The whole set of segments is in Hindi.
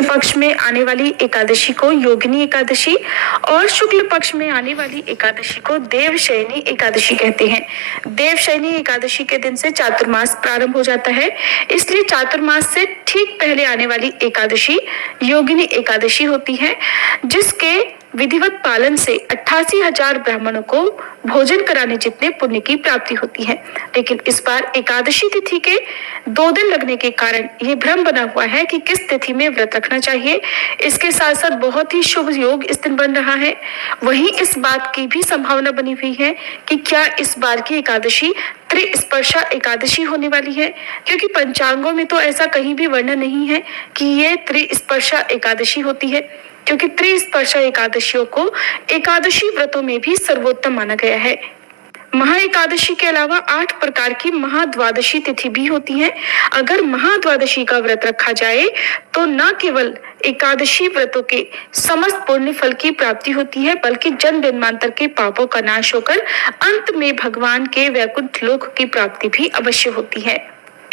कृष्ण पक्ष में आने वाली एकादशी को योगिनी एकादशी और शुक्ल पक्ष में आने वाली एकादशी को देवशयनी एकादशी कहते हैं। देवशयनी एकादशी के दिन से चातुर्मास प्रारंभ हो जाता है, इसलिए चातुर्मास से ठीक पहले आने वाली एकादशी योगिनी एकादशी होती है, जिसके विधिवत पालन से 88,000 ब्राह्मणों को भोजन कराने जितने पुण्य की प्राप्ति होती है। लेकिन इस बार एकादशी तिथि के 2 दिन लगने के कारण ये भ्रम बना हुआ है कि किस तिथि में व्रत रखना चाहिए। इसके साथ साथ बहुत ही शुभ योग इस दिन बन रहा है। वहीं इस बात की भी संभावना बनी हुई है कि क्या इस बार की एकादशी त्रिस्पर्शा एकादशी होने वाली है, क्योंकि पंचांगों में तो ऐसा कहीं भी वर्णन नहीं है कि ये त्रिस्पर्शा एकादशी होती है, क्योंकि त्रिस्पर्शा एकादशियों को एकादशी व्रतों में भी सर्वोत्तम माना गया है। महा एकादशी के अलावा 8 प्रकार की महाद्वादशी तिथि भी होती है। अगर महाद्वादशी का व्रत रखा जाए तो न केवल एकादशी व्रतों के समस्त पुण्य फल की प्राप्ति होती है, बल्कि जन्म जन्मांतर के पापों का नाश होकर अंत में भगवान के वैकुंठ लोक की प्राप्ति भी अवश्य होती है।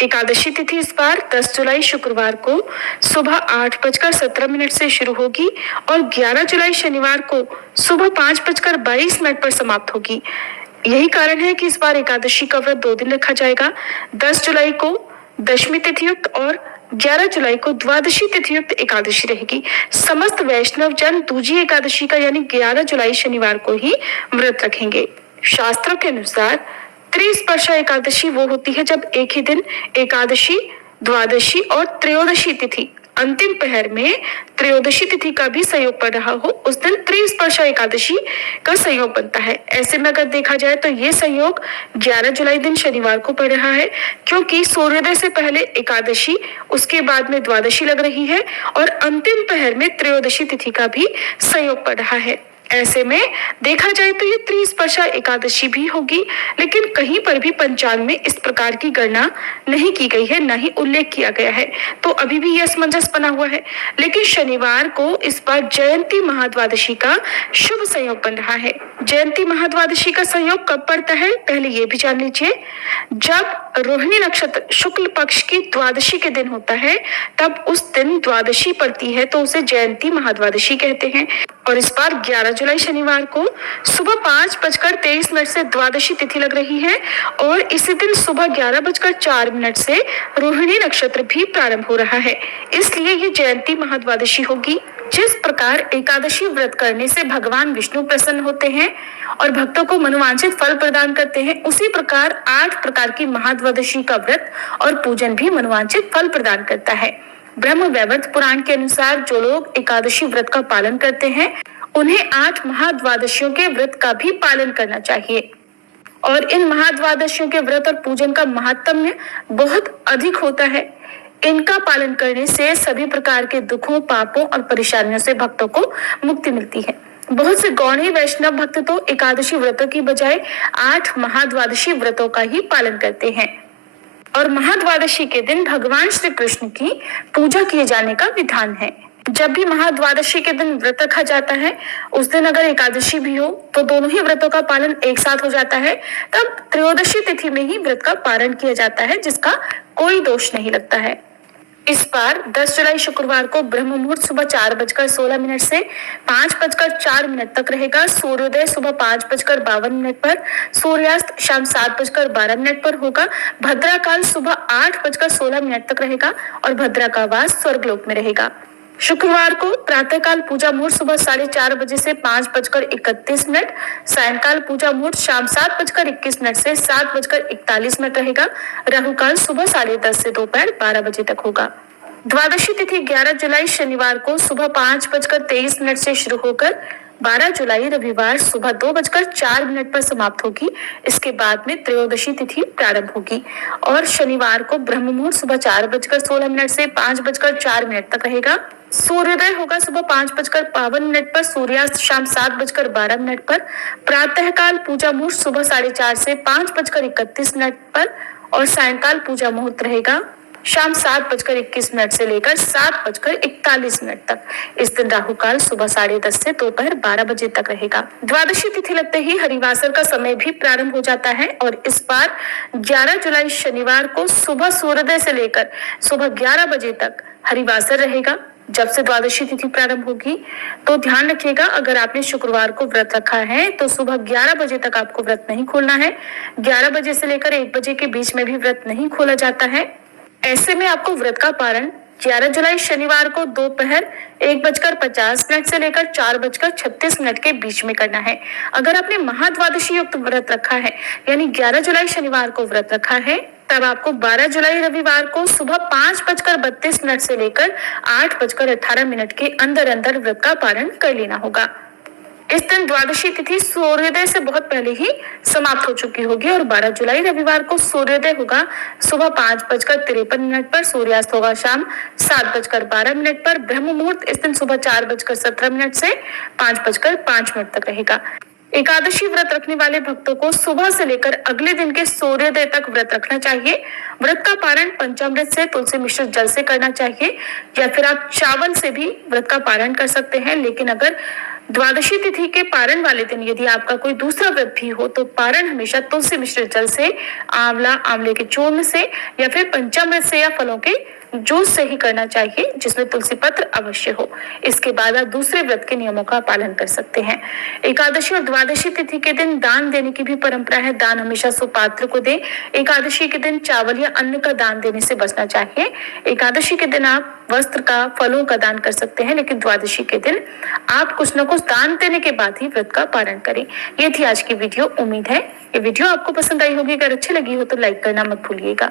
एकादशी तिथि इस बार 10 जुलाई शुक्रवार को सुबह 8:17 से शुरू होगी और 11 जुलाई शनिवार को सुबह 5:22 पर समाप्त होगी। यही कारण है कि इस बार एकादशी का व्रत 2 दिन रखा जाएगा। 10 जुलाई को दशमी तिथि युक्त और 11 जुलाई को द्वादशी तिथि युक्त एकादशी रहेगी। समस्त वैष्णव जन दूजी एकादशी का यानी 11 जुलाई शनिवार को ही व्रत रखेंगे। शास्त्रों के अनुसार त्रिस्पर्शा एकादशी वो होती है जब एक ही दिन एकादशी, द्वादशी और त्रयोदशी तिथि अंतिम पहर में त्रयोदशी तिथि का भी संयोग पड़ रहा हो, उस दिन त्रिस्पर्शा एकादशी का संयोग बनता है। ऐसे में अगर देखा जाए तो ये संयोग 11 जुलाई दिन शनिवार को पड़ रहा है, क्योंकि सूर्योदय से पहले एकादशी, उसके बाद में द्वादशी लग रही है और अंतिम पहर में त्रयोदशी तिथि का भी संयोग पड़ रहा है। ऐसे में देखा जाए तो ये त्रिस्पर्शा एकादशी भी होगी, लेकिन कहीं पर भी पंचांग में इस प्रकार की गणना नहीं की गई है, न ही उल्लेख किया गया है, तो अभी भी यह असमंजस बना हुआ है। लेकिन शनिवार को इस बार जयंती महाद्वादशी का शुभ संयोग बन रहा है। जयंती महाद्वादशी का संयोग कब पड़ता है, पहले ये भी जान लीजिए। जब रोहिणी नक्षत्र शुक्ल पक्ष की द्वादशी के दिन होता है, तब उस दिन द्वादशी पड़ती है, तो उसे जयंती महाद्वादशी कहते हैं। और इस बार 11 जुलाई शनिवार को सुबह 5:23 से द्वादशी तिथि लग रही है और इसी दिन सुबह 11:04 से रोहिणी नक्षत्र भी प्रारंभ हो रहा है, इसलिए ये जयंती महाद्वादशी होगी। जिस प्रकार एकादशी व्रत करने से भगवान विष्णु प्रसन्न होते हैं और भक्तों को मनोवांछित फल प्रदान करते हैं, उसी प्रकार 8 प्रकार की महाद्वादशी का व्रत और पूजन भी मनोवांछित फल प्रदान करता है। ब्रह्म वैवर्त पुराण के अनुसार जो लोग एकादशी व्रत का पालन करते हैं, उन्हें 8 महाद्वादशियों के व्रत का भी पालन करना चाहिए। और इन महाद्वादशियों के व्रत और पूजन का महात्म्य बहुत अधिक होता है। इनका पालन करने से सभी प्रकार के दुखों, पापों और परेशानियों से भक्तों को मुक्ति मिलती है। बहुत से गौणी वैष्णव भक्त तो एकादशी व्रतों की बजाय 8 महाद्वादशी व्रतों का ही पालन करते हैं और महाद्वादशी के दिन भगवान श्री कृष्ण की पूजा किए जाने का विधान है। जब भी महाद्वादशी के दिन व्रत रखा जाता है, उस दिन अगर एकादशी भी हो तो दोनों ही व्रतों का पालन एक साथ हो जाता है। तब त्रयोदशी तिथि में ही व्रत का पारण किया जाता है, जिसका कोई दोष नहीं लगता है। इस बार 10 जुलाई शुक्रवार को ब्रह्म मुहूर्त सुबह 4:16 से 5:04 तक रहेगा। सूर्योदय सुबह 5:52 पर, सूर्यास्त शाम 7:12 पर होगा। भद्रा काल सुबह 8:16 तक रहेगा और भद्रा का वास स्वर्गलोक में रहेगा। शुक्रवार को प्रातः काल पूजा मुहूर्त सुबह 4:30 बजे से 5:31, सायंकाल पूजा मुहूर्त शाम 7:21 से 7:41 रहेगा। राहु काल सुबह 10:30 से दोपहर 12 बजे तक होगा। द्वादशी तिथि 11 जुलाई शनिवार को सुबह 5:23 से शुरू होकर 12 जुलाई रविवार सुबह 2:04 पर समाप्त होगी। इसके बाद में त्रयोदशी तिथि प्रारंभ होगी और शनिवार को ब्रह्म मुहूर्त सुबह 4:16 से 5:04 तक रहेगा। सूर्योदय होगा सुबह 5:52 पर, सूर्यास्त शाम 7:12 पर। प्रातः काल पूजा मुहूर्त सुबह 4:30 से 5:31 पर और सायंकाल पूजा मुहूर्त रहेगा शाम 7:21 से लेकर 7:41 तक। इस दिन राहु काल सुबह 10:30 से दोपहर 12 बजे तक रहेगा। द्वादशी तिथि लगते ही हरिवासर का समय भी प्रारंभ हो जाता है और इस बार 11 जुलाई शनिवार को सुबह सूर्योदय से लेकर सुबह 11 बजे तक हरिवासर रहेगा। जब से द्वादशी तिथि प्रारंभ होगी। तो ध्यान रखिएगा, अगर आपने शुक्रवार को व्रत रखा है तो सुबह 11 बजे तक आपको व्रत नहीं खोलना है। 11 बजे से लेकर 1 बजे के बीच में भी व्रत नहीं खोला जाता है। ऐसे में आपको व्रत का पारण 11 जुलाई शनिवार को दोपहर 1:50 से लेकर 4:36 के बीच में करना है। अगर आपने महाद्वादशी युक्त व्रत रखा है, यानी 11 जुलाई शनिवार को व्रत रखा है, तब आपको 12 जुलाई रविवार को सुबह 5:32 से लेकर 8:18 के अंदर अंदर व्रत का पारण कर लेना होगा। इस दिन द्वादशी तिथि सूर्योदय से बहुत पहले ही समाप्त हो चुकी होगी और 12 जुलाई रविवार को सूर्योदय होगा सुबह 5:53 पर, सूर्यास्त होगा शाम 7:12 पर। ब्रह्म मुहूर्त इस दिन सुबह 4:17 से 5:05 तक रहेगा। एकादशी व्रत रखने वाले भक्तों को सुबह से लेकर अगले दिन के सूर्योदय तक व्रत रखना चाहिए। व्रत का पारण पंचामृत से, तुलसी मिश्रित जल से करना चाहिए, या फिर आप चावल से भी व्रत का पारण कर सकते हैं। लेकिन अगर द्वादशी तिथि के पारण वाले दिन यदि आपका कोई दूसरा व्रत भी हो तो पारण हमेशा तुलसी मिश्रित जल से, आंवला, आंवले के चूर्ण से, या फिर पंचामृत से या फलों के जूस से ही करना चाहिए, जिसमें तुलसी पत्र अवश्य हो। इसके बाद आप दूसरे व्रत के नियमों का पालन कर सकते हैं। एकादशी और द्वादशी तिथि के दिन दान देने की भी परंपरा है। दान हमेशा सुपात्र को दें। एकादशी के दिन चावल या अन्न का दान देने से बचना चाहिए। एकादशी के दिन आप वस्त्र का, फलों का दान कर सकते हैं, लेकिन द्वादशी के दिन आप कुछ न कुछ दान देने के बाद ही व्रत का पारण करें। ये थी आज की वीडियो। उम्मीद है ये वीडियो आपको पसंद आई होगी। अगर अच्छी लगी हो तो लाइक करना मत भूलिएगा।